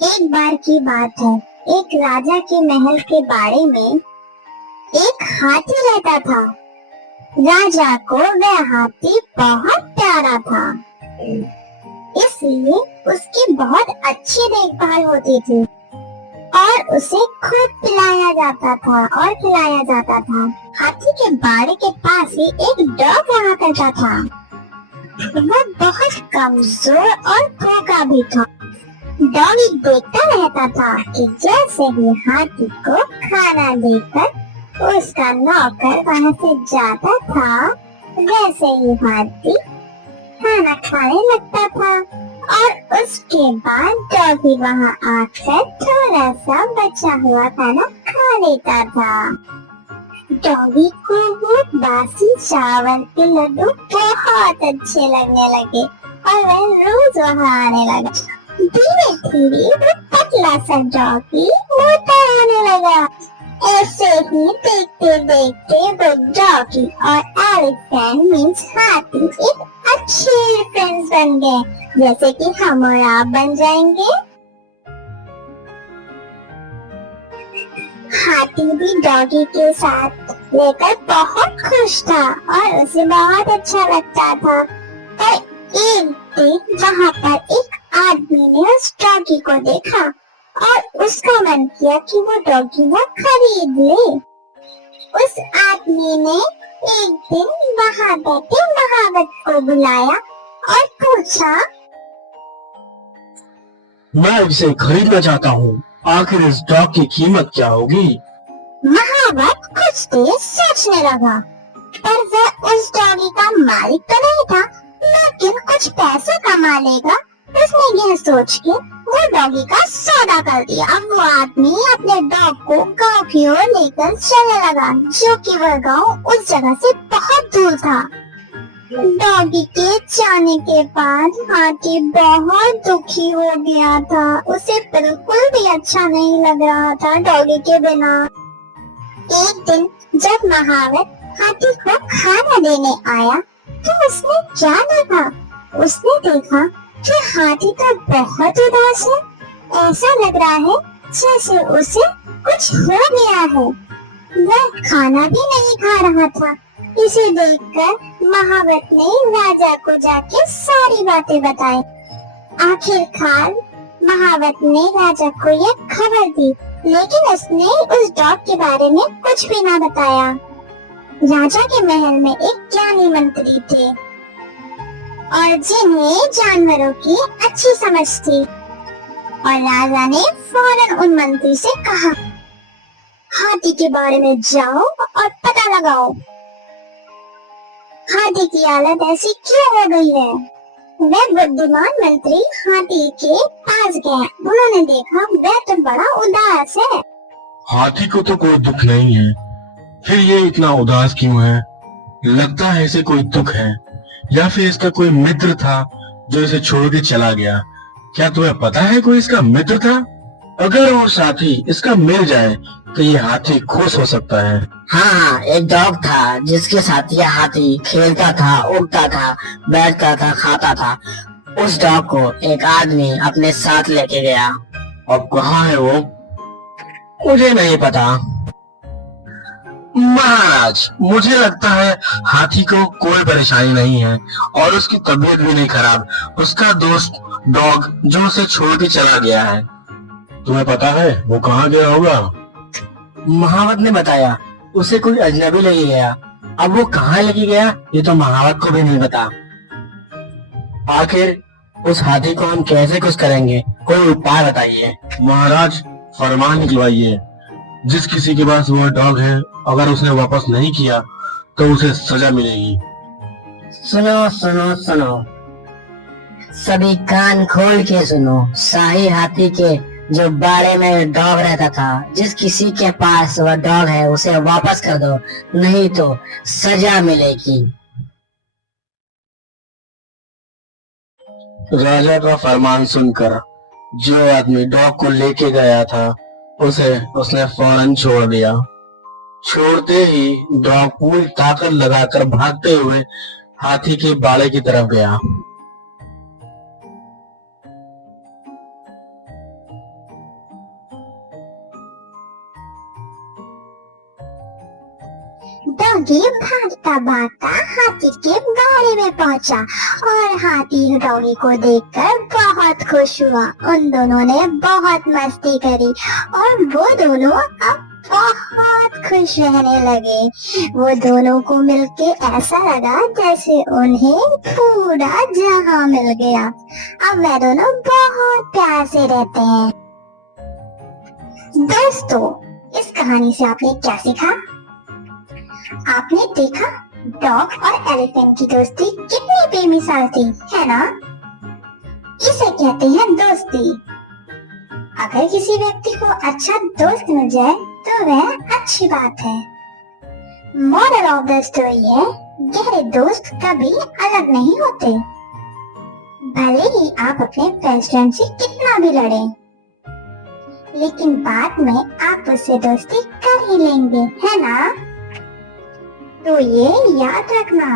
एक बार की बात है, एक राजा के महल के बाड़े में एक हाथी रहता था। राजा को वह हाथी बहुत प्यारा था, इसलिए उसकी बहुत अच्छी देखभाल होती थी और उसे खूब पिलाया जाता था और खिलाया जाता था। हाथी के बाड़े के पास ही एक डॉग रहा करता था। वह बहुत कमजोर और भूखा भी था। डॉगी देखता रहता था कि जैसे ही हाथी को खाना देकर उसका नौकर वहां से जाता था, वैसे ही हाथी खाना खाने लगता था और उसके बाद डॉगी वहां आकर थोड़ा सा बचा हुआ खाना खा लेता था। डॉगी को वो बासी चावल के लड्डू बहुत अच्छे लगने लगे और वह रोज वहां आने लगा। धीरे धीरे वो पतला सा डॉगी मोटा होने लगा। ऐसे ही देखते देखते वो डॉगी और एलिफेंट मीन्स हाथी एक अच्छे फ्रेंड्स बन गए, जैसे कि हम और आप बन जाएंगे। हाथी भी डॉगी के साथ लेकर बहुत खुश था और उसे बहुत अच्छा लगता था। पर एक दिन वहाँ पर एक आदमी ने उस डॉगी को देखा और उसका मन किया कि वो डॉगी वो खरीद ले। उस आदमी ने एक दिन वहाँ बैठे महावत को बुलाया और पूछा, मैं इसे खरीदना चाहता हूँ, आखिर इस डॉग की कीमत क्या होगी? महावत कुछ देर सोचने लगा, पर वह उस डॉगी का मालिक तो नहीं था, लेकिन कुछ पैसे कमा लेगा। उसने यह सोच के वो डॉगी का सौदा कर दिया। अब वो आदमी अपने डॉग को गांव की ओर लेकर चलने लगा, जो कि वह गांव उस जगह से बहुत दूर था। डॉगी के जाने के बाद हाथी बहुत दुखी हो गया था। उसे बिल्कुल भी अच्छा नहीं लग रहा था डॉगी के बिना। एक दिन जब महावत हाथी को खाना देने आया तो उसने क्या देखा? उसने देखा कि हाथी तो बहुत उदास है। ऐसा लग रहा है जैसे उसे कुछ हो गया है। वह खाना भी नहीं खा रहा था। इसे देखकर महावत ने राजा को जाके सारी बातें बताई। आखिरकार महावत ने राजा को यह खबर दी, लेकिन उसने उस डॉग के बारे में कुछ भी ना बताया। राजा के महल में एक ज्ञानी मंत्री थे और जिन्हें जानवरों की अच्छी समझ थी, और राजा ने फौरन उन मंत्री से कहा, हाथी के बारे में जाओ और पता लगाओ, हाथी की हालत ऐसी क्यों हो गई है। वह बुद्धिमान मंत्री हाथी के पास गए। उन्होंने देखा वह तो बड़ा उदास है। हाथी को तो कोई दुख नहीं है, फिर ये इतना उदास क्यों है? लगता है इसे कोई दुख है, या फिर इसका कोई मित्र था जो इसे छोड़ के चला गया। क्या तुम्हें पता है कोई इसका मित्र था? अगर वो साथी इसका मिल जाए तो ये हाथी खुश हो सकता है। हाँ, एक डॉग था जिसके साथ यह हाथी खेलता था, उड़ता था, बैठता था, खाता था। उस डॉग को एक आदमी अपने साथ लेके गया। अब कहाँ है वो? मुझे नहीं पता। महाराज, मुझे लगता है हाथी को कोई परेशानी नहीं है और उसकी तबीयत भी नहीं खराब। उसका दोस्त डॉग जो उसे छोड़ के चला गया है। तुम्हें पता है वो कहाँ गया होगा? महावत ने बताया उसे कोई अजनबी ले गया। अब वो कहाँ लेके गया ये तो महावत को भी नहीं पता। आखिर उस हाथी को हम कैसे खुश करेंगे? कोई उपाय बताइए। महाराज, फरमान निकलवाइए, जिस किसी के पास वो डॉग है अगर उसने वापस नहीं किया तो उसे सजा मिलेगी। सुनो सुनो सुनो, सभी कान खोल के सुनो। शाही हाथी के जो बाड़े में डॉग रहता था, जिस किसी के पास वह डॉग है उसे वापस कर दो, नहीं तो सजा मिलेगी। राजा का फरमान सुनकर जो आदमी डॉग को लेके गया था उसे उसने फौरन छोड़ दिया। छोड़ते ही डॉग पूरी ताकत लगाकर भागते हुए हाथी के बाड़े की तरफ गया। डॉगी भागता भागता हाथी के बाड़े में पहुंचा और हाथी डॉगी को देखकर बहुत खुश हुआ। उन दोनों ने बहुत मस्ती करी और वो दोनों अब बहुत खुश रहने लगे। वो दोनों को मिलके ऐसा लगा जैसे उन्हें पूरा जहां मिल गया। अब वे दोनों बहुत प्यार से रहते हैं। दोस्तों, इस कहानी से आपने क्या सीखा? आपने देखा डॉग और एलिफेंट की दोस्ती कितनी बेमिसाल थी, है ना? इसे कहते हैं दोस्ती। अगर किसी व्यक्ति को अच्छा दोस्त मिल जाए तो वह अच्छी बात है। मॉरल ऑफ द स्टोरी है, गहरे दोस्त कभी अलग नहीं होते। भले ही आप अपने बेस्ट फ्रेंड से कितना भी लड़ें, लेकिन बाद में आप उससे दोस्ती कर ही लेंगे, है ना? तो ये याद रखना।